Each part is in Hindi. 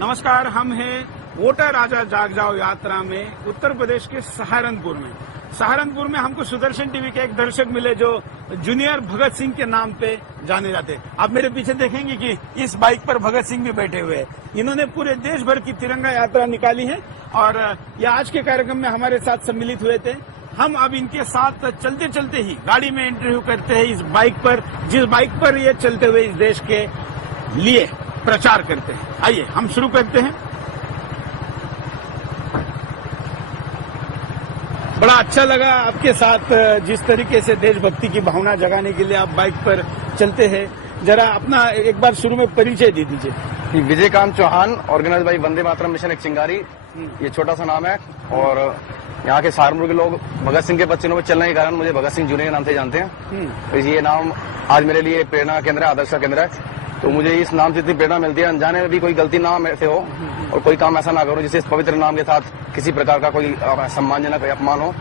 नमस्कार, हम हैं वोटा राजा जाग जाओ यात्रा में उत्तर प्रदेश के सहारनपुर में। सहारनपुर में हमको सुदर्शन टीवी के एक दर्शक मिले जो जूनियर भगत सिंह के नाम पे जाने जाते हैं। आप मेरे पीछे देखेंगे कि इस बाइक पर भगत सिंह भी बैठे हुए हैं। इन्होंने पूरे देश भर की तिरंगा यात्रा निकाली है और ये आज के कार्यक्रम में हमारे साथ सम्मिलित हुए थे। हम अब इनके साथ चलते चलते ही गाड़ी में इंटरव्यू करते हैं इस बाइक पर, जिस बाइक पर ये चलते हुए इस देश के लिए प्रचार करते हैं। आइए हम शुरू करते हैं। बड़ा अच्छा लगा आपके साथ जिस तरीके से देशभक्ति की भावना जगाने के लिए आप बाइक पर चलते हैं। जरा अपना एक बार शुरू में परिचय दे दीजिए। Vijaykant Chauhan, organise by Vande Mataram mission Ek Chingari, ये छोटा सा नाम है। और यहाँ के सहारनपुर के लोग भगत सिंह के बच्चों में चलने के कारण मुझे भगत सिंह जूनियर के नाम से जानते हैं। तो ये नाम आज मेरे लिए प्रेरणा केंद्र है, आदर्श केंद्र है। तो मुझे इस नाम से इतनी प्रेरणा मिलती है, अनजाने में भी कोई गलती ना ऐसे हो और कोई काम ऐसा ना करो जिससे इस पवित्र नाम के साथ किसी प्रकार का कोई सम्मानजनक अपमान हो।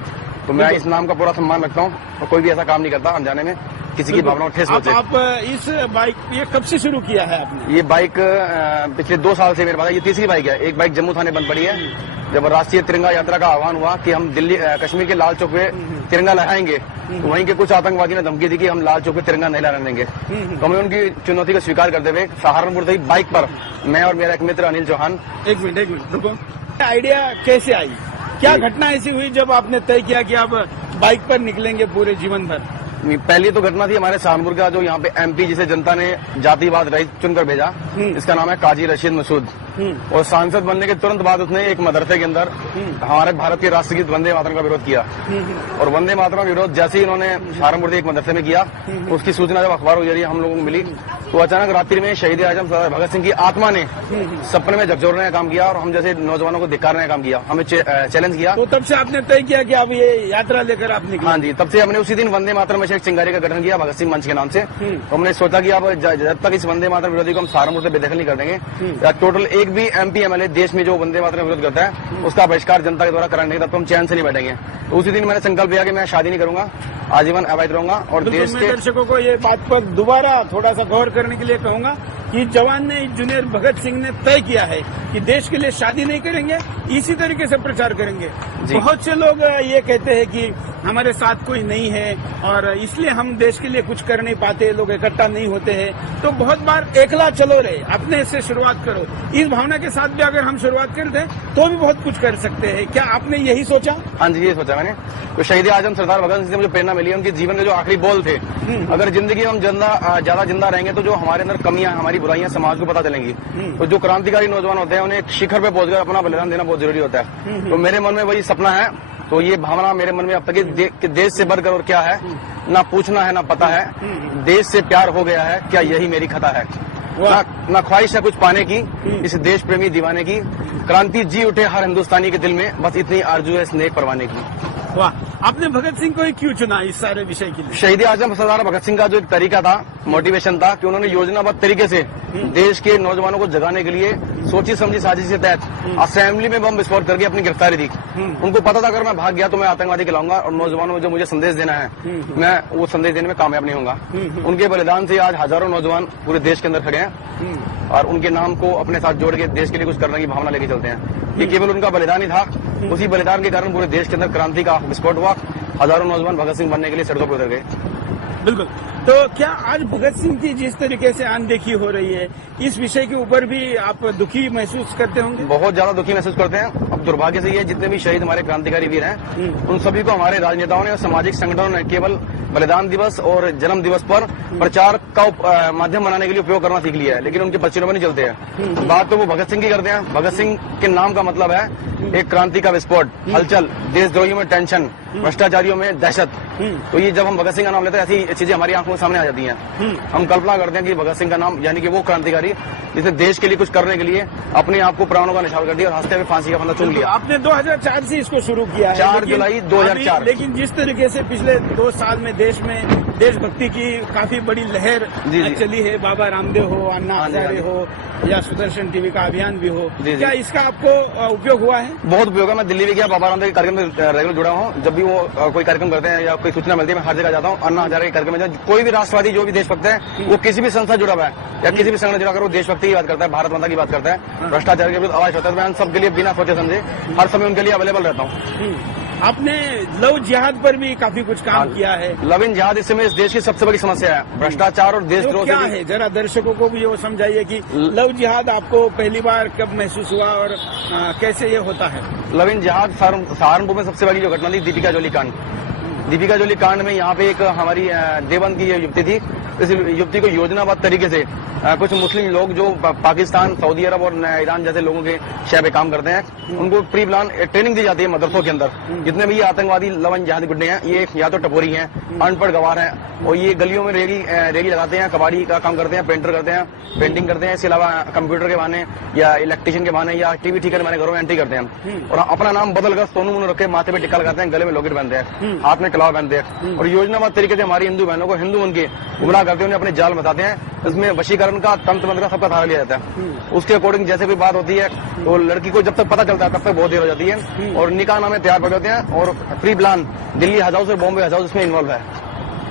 तो मैं इस नाम का पूरा सम्मान रखता हूँ और कोई भी ऐसा काम नहीं करता अनजाने में किसी की भावनाओं ठेस पहुंचे। आप इस बाइक ये कब से शुरू किया है आपने? ये बाइक पिछले 2 साल से मेरे पास है। ये तीसरी बाइक है। एक बाइक जम्मू थाने बंद पड़ी है। जब राष्ट्रीय तिरंगा यात्रा का आह्वान हुआ कि हम दिल्ली कश्मीर के लाल चौक पे तिरंगा लहराएंगे, तो वहीं के कुछ आतंकवादियों ने धमकी दी कि हम लाल चौक पे तिरंगा नहीं लहराने देंगे। तो हमें उनकी चुनौती को स्वीकार करते हुए सहारनपुर से बाइक पर मैं और मेरा एक मित्र अनिल चौहान। एक मिनट रुको। आइडिया कैसे आई? क्या घटना ऐसी हुई जब आपने तय किया कि आप बाइक पर निकलेंगे पूरे जीवन भर? पहली तो घटना थी हमारे सहारनपुर का, जो यहाँ पे एमपी जिसे जनता ने जातिवाद रहित चुनकर भेजा, इसका नाम है काजी रशीद मसूद। और सांसद बनने के तुरंत बाद उसने एक मदरसे के अंदर हमारे भारत के राष्ट्रगीत वंदे मातरम का विरोध किया। और वंदे मातरम विरोध जैसे ही इन्होंने सहारनपुर के एक मदरसे में किया, उसकी सूचना जब अखबारों के जरिए हम लोगों को मिली, तो अचानक रात्रि में शहीद आजम सरदार भगत सिंह की आत्मा ने सपने में झकझोरने का काम किया और हम जैसे नौजवानों को धिक्कारने का काम किया, हमें चैलेंज किया। तो तब से आपने तय किया कि अब ये यात्रा लेकर आप निकले? हाँ जी, तब से हमने उसी दिन वंदे मातरम एक चिंगारी का गठन किया भगत सिंह मंच के नाम से। तो हमने सोचा कि अब जब तक इस वंदे मातरम विरोधी को हम सहारनपुर से बेदखल नहीं कर देंगे, या टोटल एक भी एमपी एमएलए देश में जो वंदे मातरम विरोध करता है उसका बहिष्कार जनता के द्वारा कराने नहीं, तब तो हम चैन से नहीं बैठेंगे। तो उसी दिन मैंने संकल्प लिया कि मैं शादी नहीं करूंगा, आजीवन अवैध रहूंगा। और देश के दर्शकों को ये बात पर दोबारा थोड़ा सा गौर करने के लिए कहूंगा कि जवान ने, जूनियर भगत सिंह ने तय किया है कि देश के लिए शादी नहीं करेंगे, इसी तरीके से प्रचार करेंगे। बहुत से लोग ये कहते हैं कि हमारे साथ कोई नहीं है और इसलिए हम देश के लिए कुछ कर नहीं पाते, लोग इकट्ठा नहीं होते हैं। तो बहुत बार एकला चलो रे, अपने से शुरुआत करो। इस भावना के साथ भी अगर हम शुरुआत कर दें तो भी बहुत कुछ कर सकते हैं। क्या आपने यही सोचा? हाँ जी, ये सोचा मैंने। तो शहीद आजम सरदार भगत सिंह से मुझे प्रेरणा मिली। उनके जीवन के जो आखिरी बोल थे, अगर जिंदगी में हम ज्यादा जिंदा रहेंगे तो जो हमारे अंदर कमियां, हमारी बुराइयां समाज को पता चलेंगी। तो जो क्रांतिकारी नौजवान होते हैं उन्हें एक शिखर पे पहुंचकर अपना बलिदान देना बहुत जरूरी होता है। तो मेरे मन में वही सपना है। तो ये भावना मेरे मन में अब तक कि देश से बढ़कर और क्या है, ना पूछना है ना पता है, देश से प्यार हो गया है, क्या यही मेरी खता है। ना ख्वाहिश है कुछ पाने की, इस देश प्रेमी दीवाने की, क्रांति जी उठे हर हिंदुस्तानी के दिल में, बस इतनी आरजू है स्नेह परवाने की। वाह, आपने भगत सिंह को ही क्यों चुना इस सारे विषय के लिए? शहीद आजम सरदार भगत सिंह का जो एक तरीका था, मोटिवेशन था, कि उन्होंने योजनाबद्ध तरीके से देश के नौजवानों को जगाने के लिए सोची समझी साजिश के तहत असेंबली में बम विस्फोट करके अपनी गिरफ्तारी दी। उनको पता था अगर मैं भाग गया तो मैं आतंकवादी कहलाऊंगा और नौजवानों में जो मुझे संदेश देना है मैं वो संदेश देने में कामयाब नहीं होगा। उनके बलिदान से आज हजारों नौजवान पूरे देश के अंदर खड़े हैं और उनके नाम को अपने साथ जोड़ के देश के लिए कुछ करने की भावना लेके चलते हैं। ये केवल उनका बलिदान ही था, उसी बलिदान के कारण पूरे देश के अंदर क्रांति का विस्फोट हुआ। हजारों नौजवान भगत सिंह बनने के लिए सड़कों पर उतर गए। बिल्कुल। तो क्या आज भगत सिंह की जिस तरीके से अनदेखी हो रही है, इस विषय के ऊपर भी आप दुखी महसूस करते होंगे? बहुत ज्यादा दुखी महसूस करते हैं। अब दुर्भाग्य से ये जितने भी शहीद हमारे क्रांतिकारी वीर हैं, उन सभी को हमारे राजनेताओं ने और सामाजिक संगठनों ने केवल बलिदान दिवस और जन्म दिवस पर प्रचार का माध्यम बनाने के लिए उपयोग करना सीख लिया है, लेकिन उनके पश्चिमों में नहीं चलते हैं। बात तो वो भगत सिंह की करते हैं। भगत सिंह के नाम का मतलब है एक क्रांति का विस्फोट, हलचल, देशद्रोहियों में टेंशन, भ्रष्टाचारियों में दहशत। तो ये जब हम भगत सिंह का नाम लेते हैं ऐसी चीजें हमारी आंखों के सामने आ जाती हैं। हम कल्पना करते हैं कि भगत सिंह का नाम यानी कि वो क्रांतिकारी जिसने देश के लिए कुछ करने के लिए अपने आप को प्राणों का निशान कर दिया और हंसते हुए फांसी का फंदा चुन लिया। आपने 2004 से इसको शुरू किया है, 4 जुलाई 2004। लेकिन जिस तरीके से पिछले 2 साल में देश में देशभक्ति की काफी बड़ी लहर जी, जी। चली है। बाबा रामदेव हो, अन्ना हाँ जी, हजारे हो या सुदर्शन टीवी का अभियान भी हो, जी, जी। क्या इसका आपको उपयोग हुआ है? बहुत उपयोग है। मैं दिल्ली भी गया, बाबा रामदेव के कार्यक्रम में रेगुलर जुड़ा हूँ। जब भी वो कोई कार्यक्रम करते हैं या कोई सूचना मिलती है, मैं हर जगह जाता हूँ। अन्ना हजारे के कार्यक्रम में कोई भी राष्ट्रवादी जो भी देशभक्त है, वो किसी भी संस्था जुड़ा हुआ है या किसी भी संगठन जुड़ा कर वो देशभक्ति की बात करता है, भारत माता की बात करता है, भ्रष्टाचार के विरुद्ध आवाज उठाता है। मैं उन सबके लिए बिना सोचे समझे हर समय उनके लिए अवेलेबल रहता हूँ। आपने लव जिहाद पर भी काफी कुछ काम किया है। लव इन जिहाद इस समय इस देश की सबसे बड़ी समस्या है, भ्रष्टाचार और तो देशद्रोह क्या से भी- है, जरा दर्शकों को भी वो समझाइए कि लव जिहाद आपको पहली बार कब महसूस हुआ और कैसे ये होता है? लव इन जिहाद सहारनपुर में सबसे बड़ी जो घटना थी, दीपिका जोली कांड। दीपिका जोली कांड में यहाँ पे एक हमारी देवबंद की युवती थी। इस युवती को योजनाबद्ध तरीके से कुछ मुस्लिम लोग जो पाकिस्तान, सऊदी अरब और ईरान जैसे लोगों के शहर पे काम करते हैं, उनको प्री प्लान ट्रेनिंग दी जाती है मदरसों के अंदर। जितने भी ये आतंकवादी लवन जिहादी गुंडे हैं, ये या तो टपोरी हैं, अनपढ़ गवार हैं और ये गलियों में रेगी लगाते हैं, कबाड़ी का काम करते हैं, पेंटर करते हैं, पेंटिंग करते हैं। इसके अलावा कंप्यूटर के बहाने या इलेक्ट्रिशियन के बहाने या टीवी ठीक करने वाले घरों में एंट्री करते हैं और अपना नाम बदलकर सोनू मोनू रख के माथे पे टिक्का लगाते हैं, गले में लॉकेट पहनते हैं, हाथ में कलावा पहनते हैं और योजनाबद्ध तरीके से हमारी हिंदू बहनों को हिंदू बन के गुमराह करते हैं, उन्हें अपने जाल बताते हैं। इसमें वशीकरण का, तंत्र मंत्र का सबका सहारा लिया जाता है। उसके अकॉर्डिंग जैसे कोई बात होती है तो लड़की को जब तक पता चलता है तब तक बहुत देर हो जाती है और निकाह नामे तैयार पड़ जाते हैं और प्री प्लान दिल्ली हज हाउस और बॉम्बे हज हाउस इसमें इन्वॉल्व है।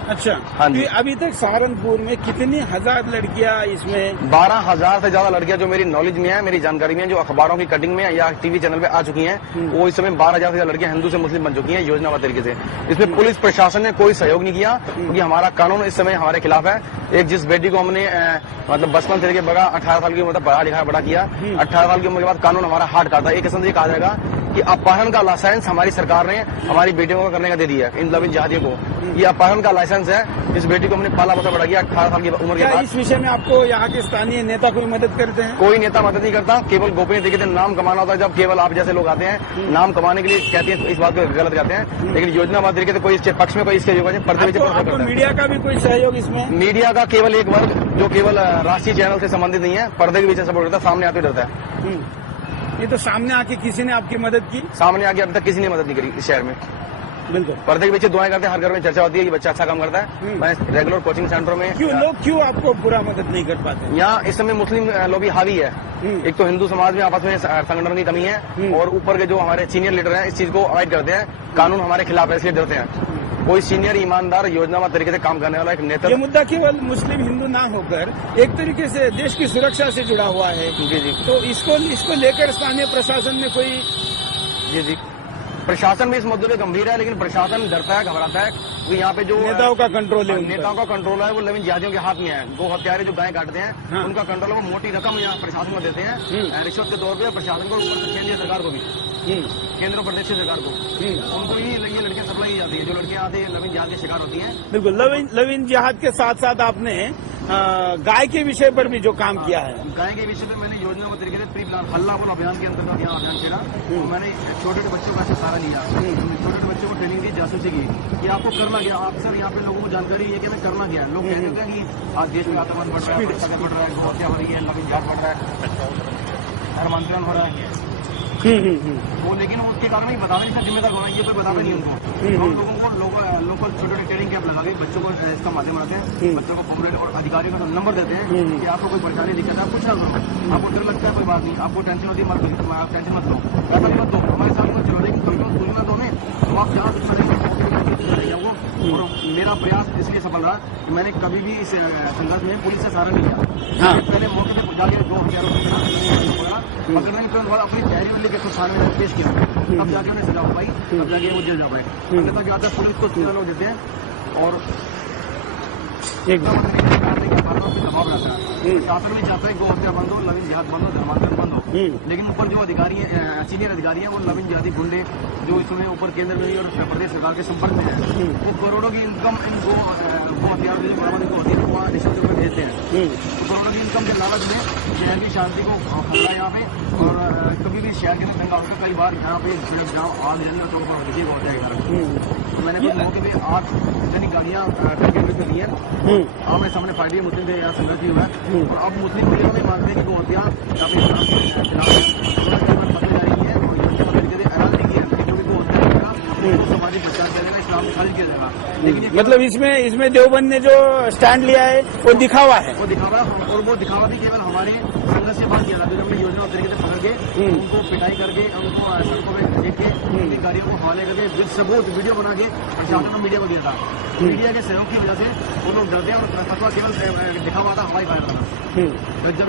अच्छा, हाँ जी। तो अभी तक सहारनपुर में कितनी हजार लड़कियां इसमें? 12,000 से ज्यादा लड़कियां जो मेरी नॉलेज में है, मेरी जानकारी में है, जो अखबारों की कटिंग में या टीवी चैनल पे आ चुकी हैं, वो इस समय 12,000 से ज्यादा लड़कियां हिंदू से मुस्लिम बन चुकी हैं योजनाबद्ध तरीके से। इसमें पुलिस प्रशासन ने कोई सहयोग नहीं किया क्योंकि हमारा कानून इस समय हमारे खिलाफ है। एक जिस बेटी को हमने मतलब बचपन से लेकर बड़ा 18 साल की उम्र तक पढ़ा लिखा बड़ा किया, 18 साल की उम्र के बाद कानून हमारा हार्ड काटा। एक किस्म से कहा जाएगा कि अपहरण का लाइसेंस हमारी सरकार ने हमारी बेटियों को करने का दे दिया है। इन लव इन जिहादियों को ये अपहरण का लाइसेंस है। इस बेटी को हमने पाला पोसा बड़ा किया 18 साल की उम्र के क्या बाद। इस विषय में आपको यहाँ के स्थानीय नेता कोई मदद करते हैं? कोई नेता मदद नहीं करता, केवल गोपनीय तरीके से नाम कमाना होता है। जब केवल आप जैसे लोग आते हैं नाम कमाने के लिए कहते हैं, इस बात को गलत कहते हैं, लेकिन योजनाबद्ध तरीके से कोई इसके पक्ष में, कोई इसके पर्दे पीछे आपको करता है। मीडिया का भी कोई सहयोग इसमें? मीडिया का केवल एक वर्ग जो केवल राष्ट्रीय चैनल से संबंधित नहीं है, पर्दे के पीछे सपोर्ट करता है, सामने आते डरता है। ये तो सामने आके किसी ने आपकी मदद की? सामने आके अभी तक किसी ने मदद नहीं करी इस शहर में। बिल्कुल। पर्दे के पीछे दुआएं करते हैं, हर घर में चर्चा होती है कि बच्चा अच्छा काम करता है। मैं रेगुलर कोचिंग सेंटरों में लोग क्यों आपको पूरा मदद नहीं कर पाते? यहाँ इस समय मुस्लिम लॉबी हावी है। एक तो हिंदू समाज में आपस में संगठन की कमी है और ऊपर के जो हमारे सीनियर लीडर हैं इस चीज को अवॉइड करते हैं। कानून हमारे खिलाफ है इसलिए डरते हैं। कोई सीनियर ईमानदार योजनाबद्ध तरीके से काम करने वाला एक नेता। ये मुद्दा केवल मुस्लिम हिंदू ना होकर एक तरीके से देश की सुरक्षा से जुड़ा हुआ है। जी जी तो इसको लेकर स्थानीय प्रशासन में कोई? जी प्रशासन भी इस मुद्दे पे गंभीर है, लेकिन प्रशासन डरता है, घबराता है क्योंकि यहाँ पे जो नेताओं का कंट्रोल है उन पर। नेताओं का कंट्रोल है वो लव इन जिहादियों के हाथ में है। गो हत्यारे जो गाय काटते हैं हाँ। उनका कंट्रोल है। वो मोटी रकम यहाँ प्रशासन को देते हैं रिश्वत के तौर पे, प्रशासन को, ऊपर से केंद्रीय सरकार को भी, केंद्र और प्रदेश सरकार को, उनको ही ये लड़कियां सप्लाई की जाती है। जो लड़कियां आती है लव इन जिहाद के शिकार होती हैं। बिल्कुल। लव इन जिहाद के साथ साथ आपने गाय के विषय पर भी जो काम किया है। गाय के विषय में मैंने योजनाबद्ध तरीके से प्री प्लान हल्ला बोल अभियान के अंतर्गत यहाँ अभियान छेड़ा। तो मैंने छोटे छोटे बच्चों का ऐसे सहारा लिया, छोटे छोटे बच्चों को ट्रेनिंग दी, जासूसी की कि आपको करना क्या। अक्सर यहाँ पे लोगों को जानकारी है कि हमें करना क्या है। लोग कहते हैं कि आज देश में आतंकवाद बढ़ रहा है, भ्रष्टाचार बढ़ रहा है, हत्या हो रही है, लव इन जिहाद बढ़ रहा है, धर्मांतरण हो रहा है। वो लेकिन उसके कारण ही बताना इसका जिम्मेदार होना, ये कोई बताते नहीं उनको। हम लोगों को लोकल छोटे छोटे ट्रेनिंग कैंप लगा के बच्चों को इसका माध्यम बनाते हैं, बच्चों को कॉमरेड और अधिकारियों का नंबर देते हैं कि आपको कोई परेशानी दिक्कत है, आप कुछ ना करो, आपको डर लगता है कोई बात नहीं, आपको टेंशन होती है आप टेंशन मत लो, पैसा नहीं मत दो, हमारे साथ में चलो, लेकिन कभी सुनी ना दो में तो आप जहाँ से जाओ। और मेरा प्रयास इसलिए सफल रहा कि मैंने कभी भी इस संघर्ष में पुलिस से सहारा नहीं लिया। पहले मौके पर जाके 2 हथियारों से पकड़ने के बाद अपनी तैयारी में लेकर थाने में पेश किया, तब जाके उन्हें सजा हो पाई, तब जाके वो जेल जा पाए। अन्यथा क्या होता है, पुलिस को सूचना लोग देते हैं और दबाव रहता है। शासन भी चाहता है गो हत्या बंद हो, लव इन जिहाद बंद हो, धर्मांतरण बंद हो, लेकिन ऊपर जो अधिकारी है, सीनियर अधिकारी है, वो लव इन जिहादी गुंडे जो इसमें ऊपर केंद्र में और प्रदेश सरकार के संपर्क में है, वो करोड़ों की इनकम इनको हथियार बरामद होती है, वहाँ रिश्वत में भेजते हैं। करोड़ों की इनकम के लालच में शहर की शांति को खतरा है यहाँ पे। और कभी भी शहर के अंदर दंगा होता है, कई बार यहाँ पे सड़क जाओ, आग जलने चौक पर होती है, बहुत है। तो मैंने मौके पे 8 दैनिक गाड़ियाँ पे ली है, आमने सामने फाइटिंग मुस्लिम से यहाँ संघर्ष हुआ है। और अब मुस्लिम मीडिया में मानते हैं कि वो हत्या यहाँ पे पकड़ी जा रही है और ऐलान नहीं किया, सामाजिक प्रचार करेगा, खारिज किया जाएगा। लेकिन ये मतलब इसमें देवबंद ने जो स्टैंड लिया है वो दिखावा है। वो दिखावा, और वो दिखावा भी केवल हमारे संघर्ष से बात किया था। फिर हमने योजना तरीके से पकड़ के उनको पिटाई करके उनको सड़कों में देख के उनकी गाड़ियों को हवाले करके सबूत वीडियो बना के प्रशासन को मीडिया को दिया था। मीडिया के सहयोग की वजह से वो लोग डरते हैं और फतवा केवल दिखावा था हमारी फायदा था।